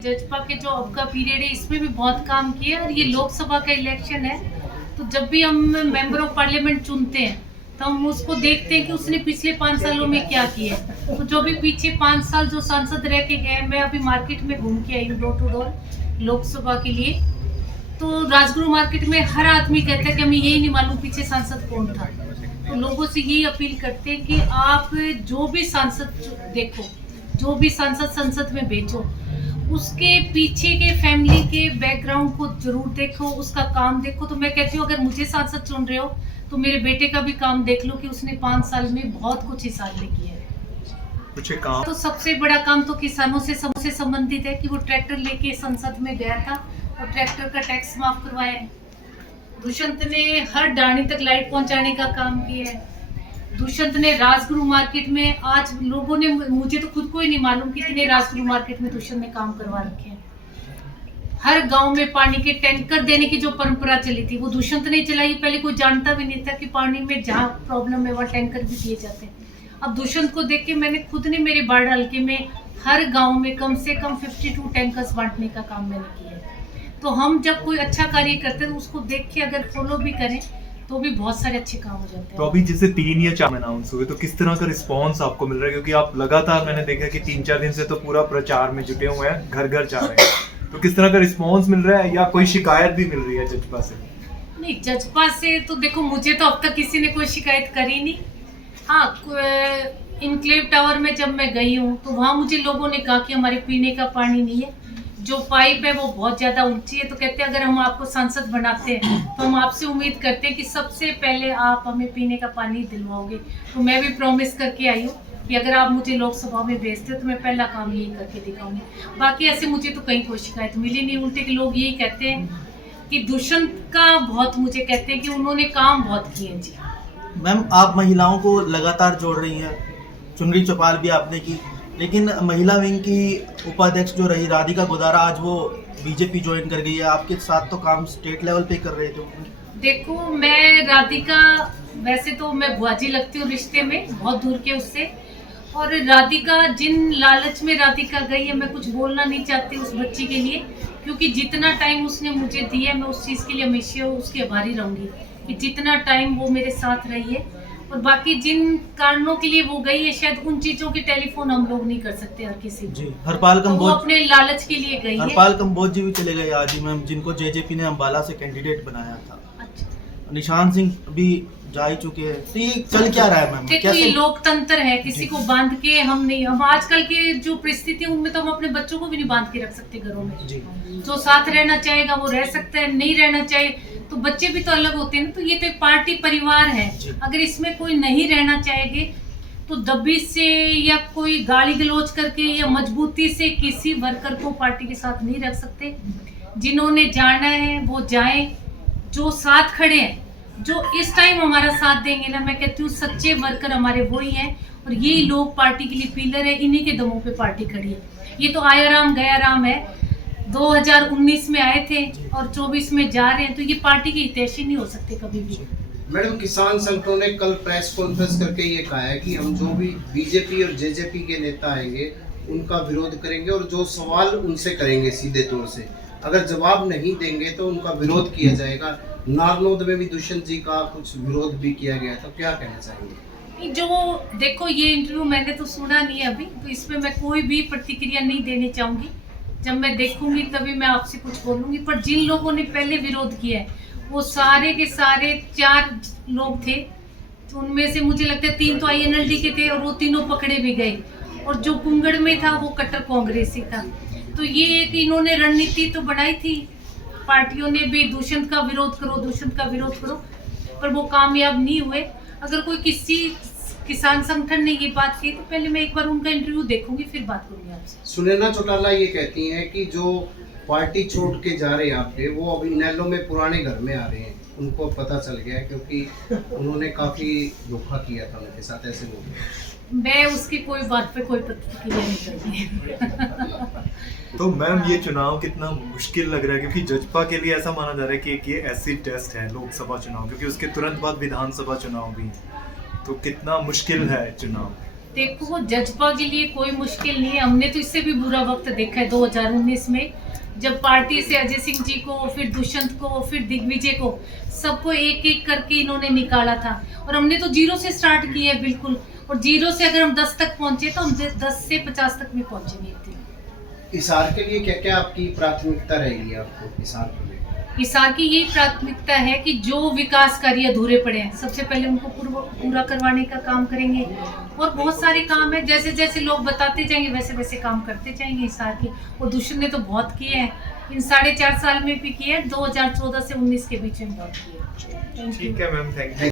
जजपा के जो अब का पीरियड है इसमें भी बहुत काम किया और ये लोकसभा का इलेक्शन है तो जब भी हम मेंबर ऑफ पार्लियामेंट चुनते हैं तो हम उसको देखते हैं कि उसने पिछले 5 सालों में क्या किया है। तो जो भी पीछे 5 साल जो सांसद रह के गए, मैं अभी मार्केट में घूम के आई हूँ डोर टू डोर लोकसभा के लिए, तो राजगुरु मार्केट में हर आदमी कहता है कि हमें यही नहीं मालूम पीछे सांसद कौन था। तो लोगों से यही अपील करते हैं कि आप जो भी सांसद देखो, जो भी सांसद संसद में भेजो, उसके पीछे के फैमिली के बैकग्राउंड को जरूर देखो, उसका काम देखो। तो मैं कहती हूँ अगर मुझे सांसद चुन रहे हो तो मेरे बेटे का भी काम देख लो कि उसने 5 साल में बहुत कुछ हिसाब में किया है। कुछ काम तो सबसे बड़ा काम तो किसानों से संबंधित है कि वो ट्रैक्टर लेके संसद में गया था और ट्रैक्टर का टैक्स माफ करवाया है। दुष्यंत ने हर डाणी तक लाइट पहुंचाने का काम किया है। दुष्यंत ने राजगुरु मार्केट में, आज लोगों ने, मुझे तो खुद को ही नहीं मालूम कितने राजगुरु मार्केट में दुष्यंत ने काम करवा रखे हैं। हर गांव में पानी के टैंकर देने की जो परंपरा चली थी वो दुष्यंत ने चलाई। पहले कोई जानता भी नहीं था कि पानी में जहाँ प्रॉब्लम है वहाँ टैंकर भी दिए जाते हैं। अब दुष्यंत को देख के मैंने खुद ने मेरे बाढ़ हल्के में हर गाँव में कम से कम 52 टैंकर्स बांटने का काम मैंने किया है। तो हम जब कोई अच्छा कार्य करते हैं तो उसको देख के अगर फॉलो भी करें तो भी बहुत सारे अच्छे काम हो जाते हैं। तो अभी जैसे 3 या 4 अनाउंस हुए, तो किस तरह का रिस्पांस आपको मिल रहा है? क्योंकि आप लगातार, मैंने देखा कि 3-4 दिन से तो पूरा प्रचार में जुटे हुए हैं, घर घर जा रहे हैं। तो किस तरह का रिस्पांस मिल रहा है या कोई शिकायत भी मिल रही है जजपा से? नहीं, जजपा से तो देखो मुझे तो अब तक किसी ने कोई शिकायत करी नहीं। हाँ, इनक्लेव टावर में जब मैं गई हूँ तो वहाँ मुझे लोगों ने कहा कि हमारे पीने का पानी नहीं है, जो पाइप है वो बहुत ज़्यादा ऊंची है। तो कहते हैं अगर हम आपको सांसद बनाते हैं तो हम आपसे उम्मीद करते हैं कि सबसे पहले आप हमें पीने का पानी दिलवाओगे। तो मैं भी प्रॉमिस करके आई हूँ कि अगर आप मुझे लोकसभा में भेजते हो तो मैं पहला काम यही करके दिखाऊंगी। बाकी ऐसे मुझे तो कहीं कोई शिकायत मिली नहीं। उल्टे के लोग यही कहते हैं कि दुष्यंत का बहुत, मुझे कहते हैं कि उन्होंने काम बहुत किए। जी मैम, आप महिलाओं को लगातार जोड़ रही हैं, चुनरी चौपाल भी आपने की, लेकिन महिला विंग की उपाध्यक्ष जो रही राधिका गोदारा, आज वो बीजेपी ज्वाइन कर गई है। आपके साथ तो काम स्टेट लेवल पे कर रहे थे। देखो, मैं राधिका, वैसे तो मैं बुआजी लगती हूँ रिश्ते में, बहुत दूर के उससे। और राधिका, जिन लालच में राधिका गई है, मैं कुछ बोलना नहीं चाहती उस बच्ची के लिए, क्योंकि जितना टाइम उसने मुझे दिया मैं उस चीज़ के लिए हमेशा उसकी आभारी रहूँगी कि जितना टाइम वो मेरे साथ रही है। और बाकी जिन कारणों के लिए वो गई है, शायद उन चीजों की टेलीफोन हम लोग नहीं कर सकते हर किसी को। जी, हरपाल कंबोज, वो अपने लालच के लिए गई है। हरपाल कंबोज जी भी चले गए आज ही मैम, जिनको जेजेपी ने अम्बाला से कैंडिडेट बनाया था। अच्छा, निशान सिंह भी जा ही चुके हैं। तो ये चल क्या रहा है मैम? देखो, ये लोकतंत्र है, किसी को बांध के हम नहीं, हम आजकल की जो परिस्थिति है उनमें तो हम अपने बच्चों को भी नहीं बांध के रख सकते घरों में। जी, जो साथ रहना चाहेगा वो रह सकता है, नहीं रहना चाहे तो बच्चे भी तो अलग होते हैं ना। तो ये तो एक पार्टी परिवार है, अगर इसमें कोई नहीं रहना चाहेगे तो दबी से या कोई गाली गलौज करके या मजबूती से किसी वर्कर को पार्टी के साथ नहीं रख सकते। जिन्होंने जाना है वो जाएं, जो साथ खड़े हैं, जो इस टाइम हमारा साथ देंगे ना, मैं कहती हूँ सच्चे वर्कर हमारे वही हैं। और यही लोग पार्टी के लिए पिलर है, इन्हीं के दमों पे पार्टी खड़ी है। ये तो आया राम गया राम है, 2019 में आए थे और 24 में जा रहे हैं, तो ये पार्टी की हितैषी नहीं हो सकते कभी भी। मैडम, किसान संगठनों ने कल प्रेस कॉन्फ्रेंस करके ये कहा है कि हम जो भी बीजेपी और जेजेपी के नेता आएंगे उनका विरोध करेंगे और जो सवाल उनसे करेंगे सीधे तौर से, अगर जवाब नहीं देंगे तो उनका विरोध किया जाएगा। नारनौद में भी दुष्यंत जी का कुछ विरोध भी किया गया था, क्या कहना चाहेंगे? जो देखो, ये इंटरव्यू मैंने तो सुना नहीं है अभी, तो इसमें मैं कोई भी प्रतिक्रिया नहीं देनी चाहूँगी। जब मैं देखूंगी तभी मैं आपसे कुछ बोलूंगी। पर जिन लोगों ने पहले विरोध किया है वो सारे के सारे 4 लोग थे, तो उनमें से मुझे लगता है 3 तो INLD के थे और वो तीनों पकड़े भी गए, और जो कुंगड़ में था वो कट्टर कांग्रेसी था। तो ये एक इन्होंने रणनीति तो बनाई थी, पार्टियों ने भी, दुष्यंत का विरोध करो, दुष्यंत का विरोध करो, पर वो कामयाब नहीं हुए। अगर कोई किसी किसान संगठन ने ये बात की तो पहले मैं एक बार उनका इंटरव्यू देखूंगी, फिर बात करूंगी आपसे। सुनैना चौटाला ये कहती हैं कि जो पार्टी छोड़ के जा रहे हैं आपके, वो अभी इनेलो में पुराने घर में आ रहे हैं, उनको पता चल गया है क्योंकि उन्होंने काफी धोखा किया था उनके साथ, ऐसे लोग। मैं उसकी कोई बात पे कोई प्रतिक्रिया नहीं करती। तो मैम, ये चुनाव कितना मुश्किल लग रहा है? क्योंकि जजपा के लिए ऐसा माना जा रहा है कि एक ये एसिड टेस्ट है लोकसभा चुनाव, क्योंकि उसके तुरंत बाद विधानसभा चुनाव भी है। तो कितना मुश्किल है चुनाव? देखो जजपा के लिए कोई मुश्किल नहीं है। हमने तो इससे भी बुरा वक्त देखा है 2019 में, जब पार्टी से अजय सिंह जी को, फिर दुष्यंत को, फिर दिग्विजय को, सबको एक एक करके इन्होंने निकाला था। और हमने तो जीरो से स्टार्ट किया है बिल्कुल, और जीरो से अगर हम 10 तक पहुंचे तो हम 10 से 50 तक भी पहुंचेंगे थे। हिसार के लिए क्या क्या आपकी प्राथमिकता रहेगी आपको हिसार के लिए? हिसार की यही प्राथमिकता है कि जो विकास कार्य अधूरे पड़े हैं सबसे पहले उनको पूरा करवाने का काम करेंगे। और बहुत सारे काम है, जैसे जैसे लोग बताते जाएंगे वैसे वैसे काम करते जाएंगे हिसार के। और दुष्यंत ने तो बहुत किए हैं, इन 4.5 साल में भी किए हैं, 2014 से 19 के बीच में बहुत किए। ठीक है मैम, थैंक यू।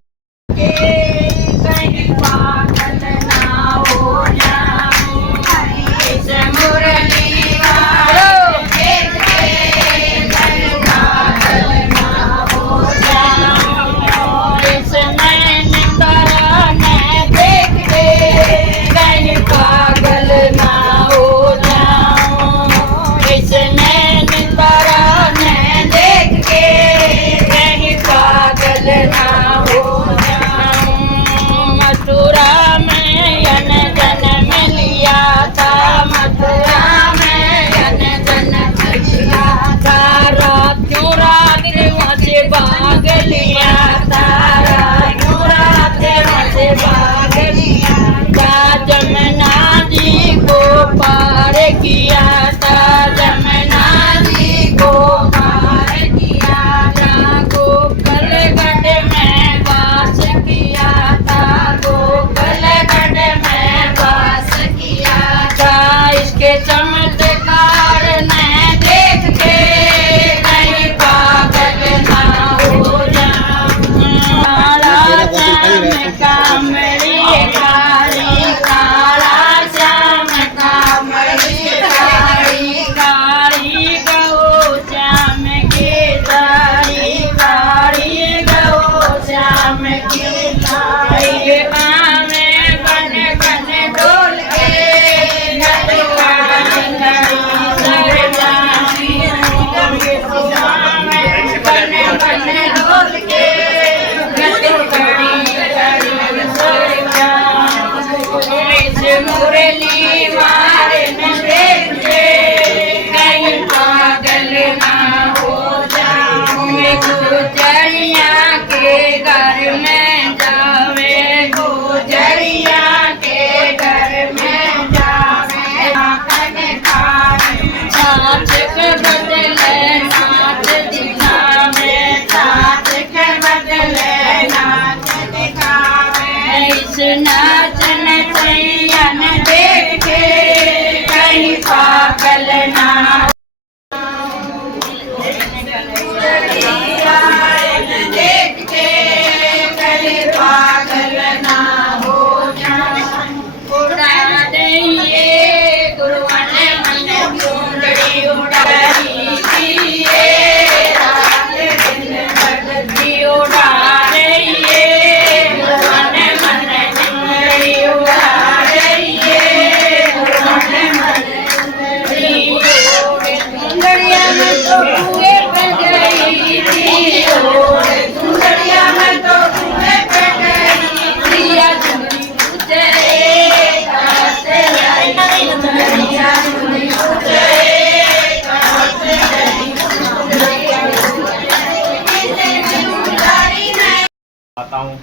आता हूँ।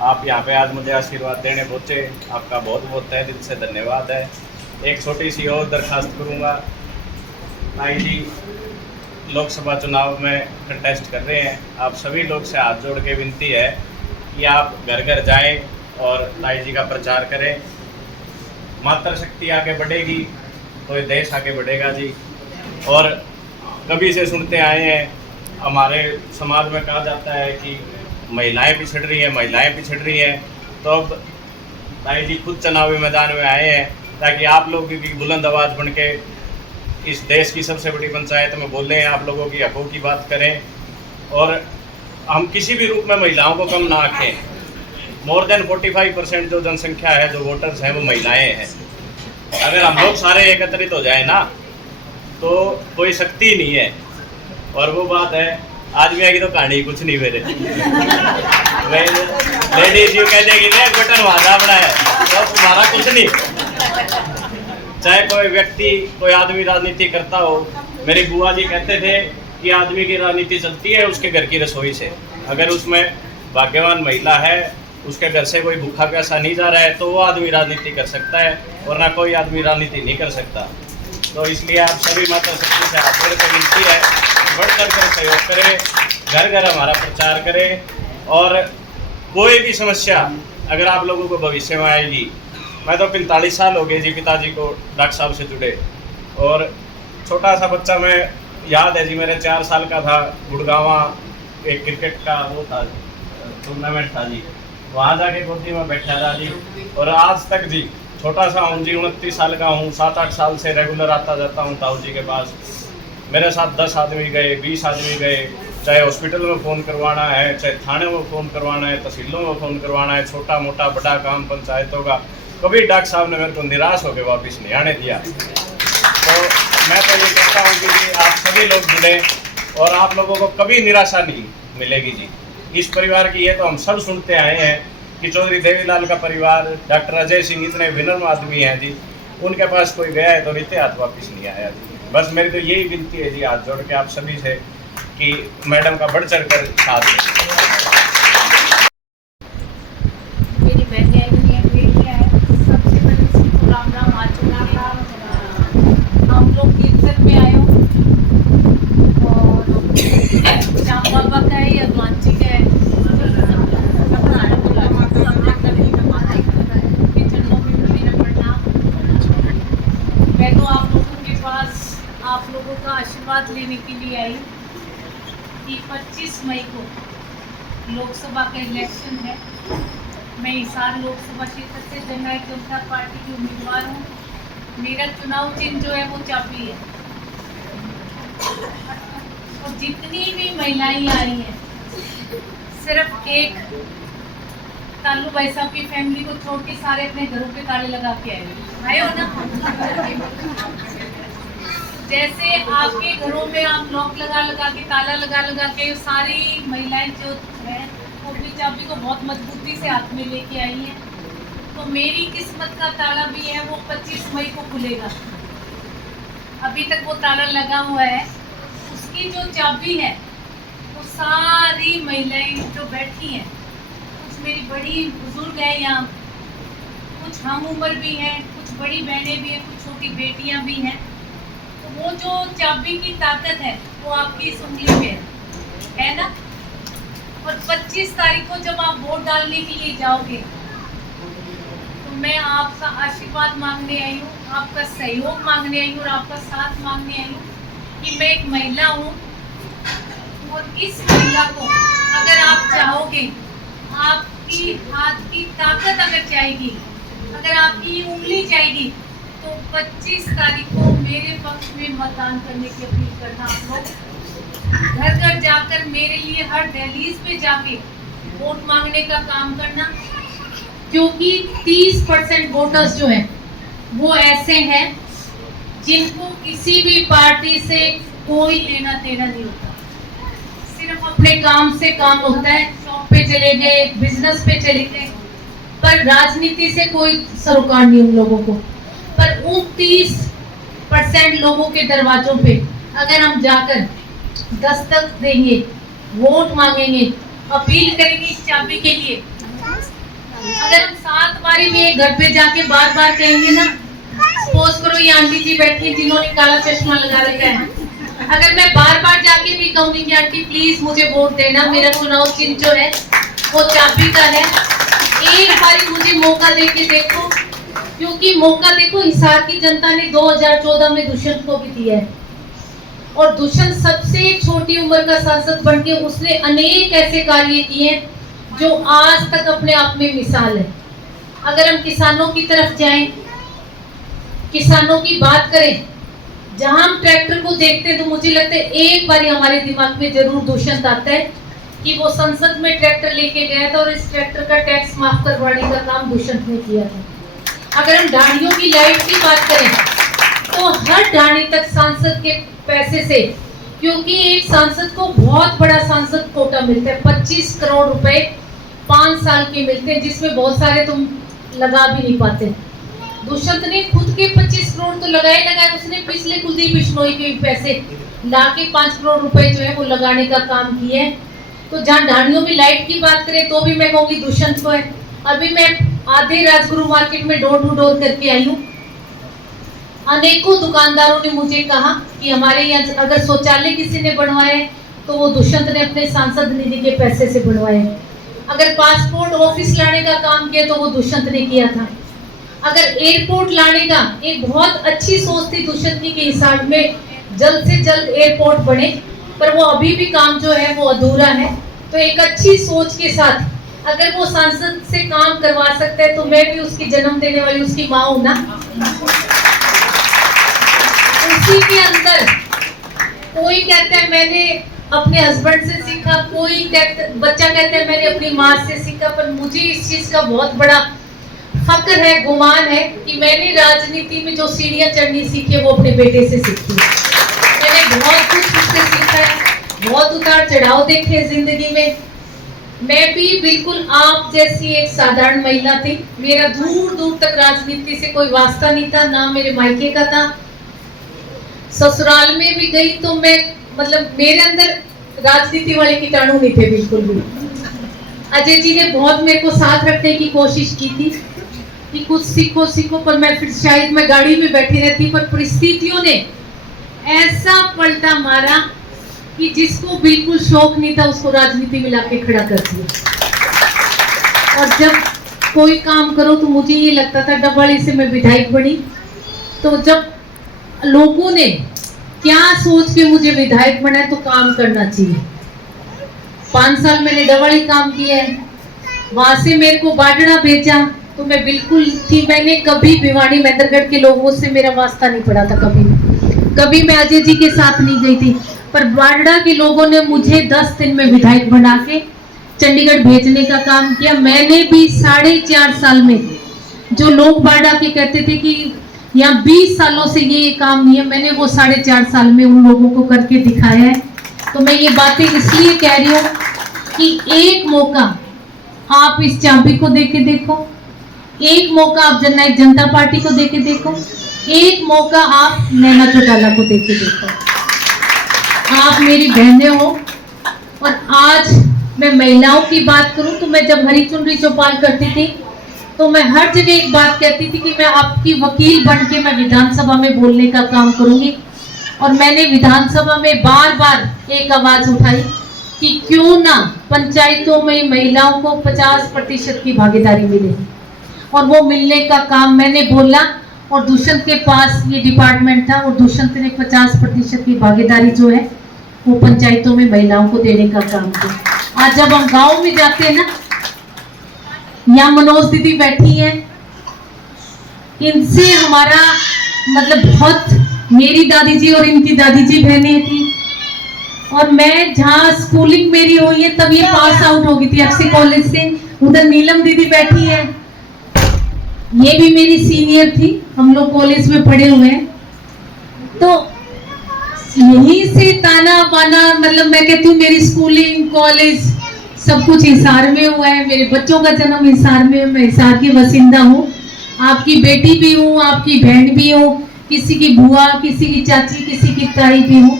आप यहाँ पे आज मुझे आशीर्वाद देने पहुँचे, आपका बहुत बहुत तहे दिल से धन्यवाद है। एक छोटी सी और दरखास्त करूँगा, भाई जी लोकसभा चुनाव में कंटेस्ट कर रहे हैं, आप सभी लोग से हाथ जोड़ के विनती है कि आप घर घर जाएं और ताई जी का प्रचार करें। मातृशक्ति आगे बढ़ेगी तो ये देश आगे बढ़ेगा जी। और कभी से सुनते आए हैं, हमारे समाज में कहा जाता है कि महिलाएं पिछड़ रही हैं, महिलाएं पिछड़ रही हैं। तो अब ताई जी खुद चुनावी मैदान में आए हैं ताकि आप लोग की बुलंद आवाज़ बन के इस देश की सबसे बड़ी पंचायत में बोलें, आप लोगों की हकों की बात करें और हम किसी भी रूप में महिलाओं को कम ना रखें। मोर देन 45% जो जनसंख्या है, जो वोटर्स हैं, वो महिलाएं हैं। अगर हम लोग सारे एकत्रित हो जाए ना तो कोई शक्ति नहीं है। और वो बात है आदमी आएगी तो कहानी कुछ नहीं मेरे लेडीज यू कह देगी रे बटन वादा बड़ा है तो तुम्हारा कुछ नहीं। चाहे कोई व्यक्ति कोई आदमी राजनीति करता हो, मेरी बुआ जी कहते थे कि आदमी की राजनीति चलती है उसके घर की रसोई से। अगर उसमें भाग्यवान महिला है, उसके घर से कोई भूखा प्यासा नहीं जा रहा है तो वो आदमी राजनीति कर सकता है, वरना कोई आदमी राजनीति नहीं कर सकता। तो इसलिए आप सभी माता शक्ति से हाथ जोड़ कर विनती है, बढ़ चढ़ कर सहयोग करें, घर घर हमारा प्रचार करें। और कोई भी समस्या अगर आप लोगों को भविष्य में आएगी, मैं तो 45 साल हो गए जी पिताजी को डॉक्टर साहब से जुड़े, और छोटा सा बच्चा मैं याद है जी, मेरे 4 साल का था, गुड़गावा एक क्रिकेट का वो था टूर्नामेंट था जी, वहाँ जाके गोदी में बैठा था जी। और आज तक जी छोटा सा हूँ जी, 29 साल का हूँ, 7-8 साल से रेगुलर आता जाता हूँ ताऊ जी के पास। मेरे साथ 10 आदमी गए, 20 आदमी गए, चाहे हॉस्पिटल में फ़ोन करवाना है, चाहे थाने में फ़ोन करवाना है, तहसीलों में फ़ोन करवाना है, छोटा मोटा बड़ा काम पंचायतों का, कभी डॉक्टर साहब ने मेरे को निराश होकर वापस नहीं आने दिया। तो मैं तो ये कहता हूँ कि जी आप सभी लोग जुड़े और आप लोगों को कभी निराशा नहीं मिलेगी जी। इस परिवार की ये तो हम सब सुनते आए हैं कि चौधरी देवीलाल का परिवार, डॉक्टर अजय सिंह इतने विनम्र आदमी हैं जी, उनके पास कोई गया है तो रीते हाथ वापस नहीं आया जी। बस मेरी तो यही विनती है जी हाथ जोड़ के आप सभी से कि मैडम का बढ़ चढ़ कर साथ दें। मेरी बहन है, बेटियाँ हैं, सबसे पहले सबको राम राम। आज हम लोग कीर्तन में आए हो और श्याम बाबा का है या मांची का है, मैं तो आप लोगों के पास आप लोगों का आशीर्वाद लेने के लिए आई कि 25 मई को लोकसभा का इलेक्शन है। मैं हिसार लोकसभा क्षेत्र से जननायक जनता पार्टी की उम्मीदवार हूँ। मेरा चुनाव चिन्ह जो है वो चाबी है। और जितनी भी महिलाएं आई हैं, सिर्फ एक तालू भाई साहब की फैमिली को छोड़ के सारे अपने घरों पे ताले लगा के आए हो ना। जैसे आपके घरों में आप लॉक लगा लगा के, ताला लगा लगा के, सारी महिलाएं जो हैं वो अपनी चाबी को बहुत मजबूती से हाथ में लेके आई हैं। तो मेरी किस्मत का ताला भी है वो 25 मई को खुलेगा। अभी तक वो ताला लगा हुआ है, उसकी जो चाबी है वो सारी महिलाएं जो बैठी हैं, कुछ मेरी बड़ी बुजुर्ग हैं यहाँ, कुछ हम उम्र भी हैं, कुछ बड़ी बहनें भी हैं, कुछ छोटी बेटियाँ भी हैं। तो वो जो चाबी की ताकत है वो आपकी इस उंगली में है ना। और 25 तारीख को जब आप वोट डालने के लिए जाओगे तो मैं आपका आशीर्वाद मांगने आई हूँ, आपका सहयोग मांगने आई हूँ और आपका साथ मांगने आई हूँ कि मैं एक महिला हूँ और इस महिला को अगर आप चाहोगे, आपकी हाथ की ताकत अगर चाहेगी, अगर आपकी उंगली चाहेगी, तो 25 तारीख को मेरे पक्ष में मतदान करने की अपील करना। आप लोग घर घर जाकर मेरे लिए हर दहलीज पे जाके वोट मांगने का काम करना, क्योंकि 30% वोटर्स जो हैं वो ऐसे हैं जिनको किसी भी पार्टी से कोई लेना देना नहीं होता, सिर्फ अपने काम से काम होता है। शॉप पे चले गए, बिजनेस पे चले गए, पर राजनीति से कोई सरोकार नहीं उन लोगों को। पर उन 30% लोगों के दरवाजों पे अगर हम जाकर दस्तक देंगे, वोट मांगेंगे, अपील करेंगे इस चाबी के लिए, अगर हम 7 बारी भी घर पे जाके बार बार कहेंगे ना, सपोज करो ये आंटी जी बैठी जिन्होंने काला चश्मा लगा रखा है, अगर मैं बार बार जाके भी कहूंगी कि आंटी प्लीज मुझे वोट देना, मेरा चुनाव चिन्ह जो है वो चाबी का है, एक बारी मुझे मौका देके देखो, क्योंकि मौका देखो हिसार की जनता ने 2014 में दुष्यंत को भी दिया है और दुष्यंत सबसे छोटी उम्र का सांसद बनके उसने अनेक ऐसे कार्य किए हैं जो आज तक अपने आप में मिसाल है। अगर हम किसानों की तरफ जाएं, किसानों की बात करें, जहां हम ट्रैक्टर को देखते हैं तो मुझे लगता है एक बार हमारे दिमाग में जरूर दुष्यंत आता है कि वो संसद में ट्रैक्टर लेके गया था और इस ट्रैक्टर का टैक्स माफ करवाने का काम दुष्यंत ने किया था। अगर हम ढाणियों की लाइट की बात करें तो हर ढाणी तक सांसद के पैसे से क्योंकि एक सांसद को बहुत बड़ा सांसद कोटा मिलता है, 25 करोड़ रुपए 5 साल के मिलते हैं, जिसमें बहुत सारे तुम लगा भी नहीं पाते। दुष्यंत ने खुद के 25 करोड़ तो लगाए, उसने पिछले कुलदीप बिश्नोई के पैसे लाके 5 करोड़ रुपए जो है वो लगाने का काम किया है। तो जहाँ ढाणियों में लाइट की बात करें तो भी मैं कहूँगी दुष्यंत को है। अभी मैं आधे राजगुरु मार्केट में डोर टू डोर करके आई हूँ। अनेकों दुकानदारों ने मुझे कहा कि हमारे यहाँ अगर शौचालय किसी ने बनवाए तो वो दुष्यंत ने अपने सांसद निधि के पैसे से बनवाए। अगर पासपोर्ट ऑफिस लाने का काम किया तो वो दुष्यंत ने किया था। अगर एयरपोर्ट लाने का एक बहुत अच्छी सोच थी दुष्यंत के हिसाब में, जल्द से जल्द एयरपोर्ट बने, पर वो अभी भी काम जो है वो अधूरा है। तो एक अच्छी सोच के साथ अगर वो सांसद से काम करवा सकते हैं तो मैं भी उसकी जन्म देने वाली उसकी माँ हूँ ना। उसी के अंदर कोई कहता है मैंने अपने हस्बैंड से सीखा, कोई बच्चा कहता है मैंने अपनी माँ से सीखा, पर मुझे इस चीज का बहुत बड़ा फक्र है, गुमान है कि मैंने राजनीति में जो सीढ़ियां चढ़नी सीखी है वो अपने बेटे से सीखी। मैंने बहुत कुछ उससे सीखा है, बहुत उतार चढ़ाव देखे जिंदगी में। मैं भी बिल्कुल आप जैसी एक साधारण महिला थी। मेरा दूर दूर तक राजनीति से कोई वास्ता नहीं था, ना मेरे मायके का था। ससुराल में भी गई तो मैं मेरे अंदर राजनीति वाले कीटाणु नहीं थे बिल्कुल भी। अजय जी ने बहुत मेरे को साथ रखने की कोशिश की थी कि कुछ सीखो सीखो, पर मैं फिर शायद मैं गाड़ी में बैठी रहती, पर परिस्थितियों ने ऐसा पलटा मारा कि जिसको बिल्कुल शौक नहीं था उसको राजनीति में लाके खड़ा कर दिया। और जब कोई काम करो तो मुझे ये लगता था, डबवाली से मैं विधायक बनी तो जब लोगों ने क्या सोच के मुझे विधायक बनाया तो काम करना चाहिए। 5 साल मैंने डबवाली काम किया है, वहां से मेरे को बाडड़ा भेजा तो मैं बिल्कुल थी, मैंने कभी भिवाड़ी मैदरगढ़ के लोगों से मेरा वास्ता नहीं पड़ा था, कभी मैं अजय जी के साथ नहीं गई थी, पर बाडड़ा के लोगों ने मुझे 10 दिन में विधायक बना के चंडीगढ़ भेजने का काम किया। मैंने भी 4.5 साल में, जो लोग बाडा के कहते थे कि यहाँ 20 सालों से ये काम नहीं है, मैंने वो 4.5 साल में उन लोगों को करके दिखाया है। तो मैं ये बातें इसलिए कह रही हूँ कि एक मौका आप इस चाबी को देके देखो, एक मौका आप जननायक जनता पार्टी को देके देखो, एक मौका आप नैना चौटाला को देके देखो। आप मेरी बहनें हो। और आज मैं महिलाओं की बात करूं तो मैं जब हरी चुनरी चौपाल करती थी तो मैं हर जगह एक बात कहती थी कि मैं आपकी वकील बन के मैं विधानसभा में बोलने का काम करूंगी। और मैंने विधानसभा में बार बार एक आवाज उठाई कि क्यों ना पंचायतों में महिलाओं को 50% की भागीदारी मिले, और वो मिलने का काम मैंने बोला। और दुष्यंत के पास ये डिपार्टमेंट था और दुष्यंत ने 50% की भागीदारी जो है वो पंचायतों में महिलाओं को देने का काम किया। आज जब हम गांव में जाते हैं ना, यहाँ मनोज दीदी बैठी है, इनसे हमारा बहुत, मेरी दादी जी और इनकी दादी जी बहनें थी। और मैं जहाँ स्कूलिंग मेरी हुई है तब ये पास आउट हो गई थी एफसी कॉलेज से। उधर नीलम दीदी बैठी है, ये भी मेरी सीनियर थी, हम लोग कॉलेज में पढ़े हुए हैं। तो यहीं से ताना बाना, मैं कहती हूँ मेरी स्कूलिंग कॉलेज सब कुछ हिसार में हुआ है, मेरे बच्चों का जन्म हिसार में है, मैं हिसार की बसिंदा हूँ, आपकी बेटी भी हूँ, आपकी बहन भी हूँ, किसी की बुआ, किसी की चाची, किसी की ताई भी हूँ।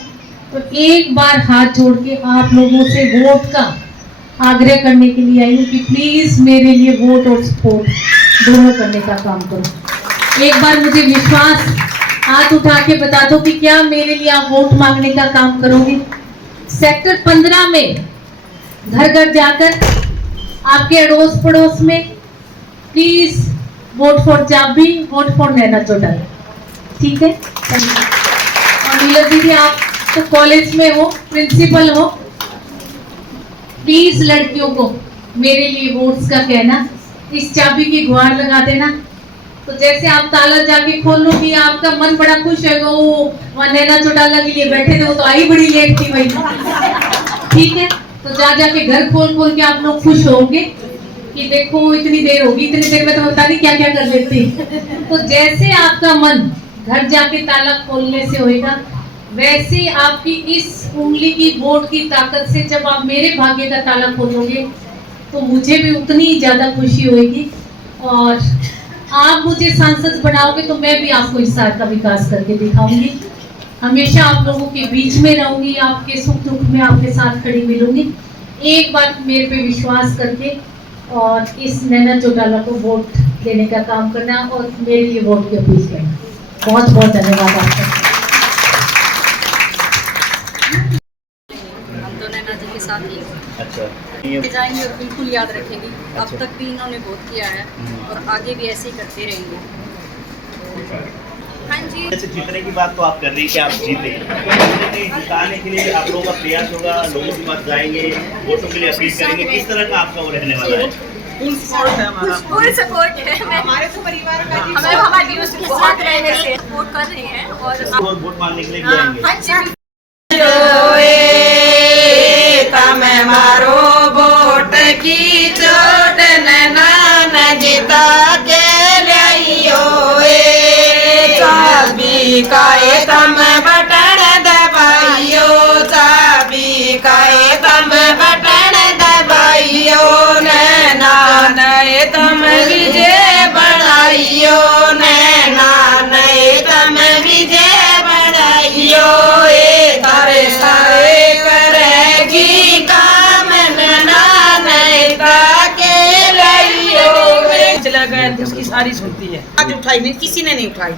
तो एक बार हाथ जोड़ के आप लोगों से वोट का आग्रह करने के लिए आई हूँ कि प्लीज मेरे लिए वोट और सपोर्ट दोनों करने का काम करो। एक बार मुझे विश्वास हाथ उठा के बता दो कि क्या मेरे लिए आप वोट मांगने का काम करोगे। सेक्टर 15 में घर घर जाकर आपके अड़ोस पड़ोस में प्लीज वोट फॉर चाबी, वोट फॉर नैना चौटाला, ठीक है। और नीलम दीदी आप तो कॉलेज में हो, प्रिंसिपल हो, प्लीज लड़कियों को मेरे लिए वोट्स का कहना, इस चाबी की गुहार लगा देना। तो जैसे आप ताला जाके खोल लो कि आपका मन बड़ा खुश है, वो नैना चौटाला के लिए बैठे थे, वो तो आई बड़ी लेट थी भाई, ठीक है। तो जा जाके घर खोल खोल के आप लोग खुश होंगे कि देखो इतनी देर होगी, इतनी देर में तो पता नहीं क्या क्या कर लेती। तो जैसे आपका मन घर जाके ताला खोलने से होएगा, वैसे आपकी इस उंगली की वोट की ताकत से जब आप मेरे भाग्य का ताला खोलोगे तो मुझे भी उतनी ही ज्यादा खुशी होगी। और आप मुझे सांसद बनाओगे तो मैं भी आपको इस शहर का विकास करके दिखाऊंगी। हमेशा आप लोगों के बीच में रहूंगी, आपके सुख दुख में आपके साथ खड़ी मिलूंगी। एक बार मेरे पे विश्वास करके और इस नैना चौटाला को वोट देने का काम करना और मेरे लिए वोट की अपील करना। बहुत बहुत धन्यवाद आपका। हम तो नैना जी के साथ ही अच्छा जाएंगे और बिल्कुल याद रखेंगे। अब तक भी इन्होंने बहुत किया है और आगे भी ऐसे ही करते रहेंगे। हाँ जी। जैसे जीतने की बात तो आप कर रही हैं कि आप जीते, जिताने के लिए आप लोगों का प्रयास होगा, लोगों के पास जाएंगे, वोटों के लिए अपील करेंगे, किस तरह का आपका वो रहने वाला है? फुल सपोर्ट है हमारा। फुल सपोर्ट है हमारे तो परिवार का। हमें हमारी बहुत रहने से सपोर्ट कर रहे हैं और वोट मांगने के लिए भी जाएंगे। हाँ जी। तमें मारो वोट की चोट नैना जिता के लियो चाबी काए तम बटन दबाइयो, चाबी काए तम बटन दबाइयो, नैना नए तम विजय बढ़ाइयो, नैना नए तम विजय बढ़ाइयो, तारे सारे करेगी काम नैना नैता के लियो। चला गया तो उसकी सारी सुनती है। आज उठाई नहीं, किसी ने नहीं उठाई,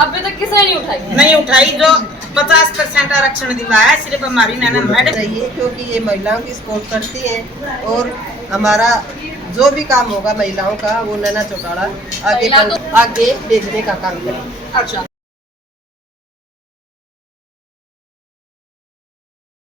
अभी तक किसी ने नहीं उठाई। नहीं उठाई। जो 50% आरक्षण दिला है सिर्फ हमारी नैना मैडम चाहिए, क्योंकि ये महिलाओं की सपोर्ट करती है और हमारा जो भी काम होगा महिलाओं का वो नैना चौटाला आगे भेजने का काम करें। अच्छा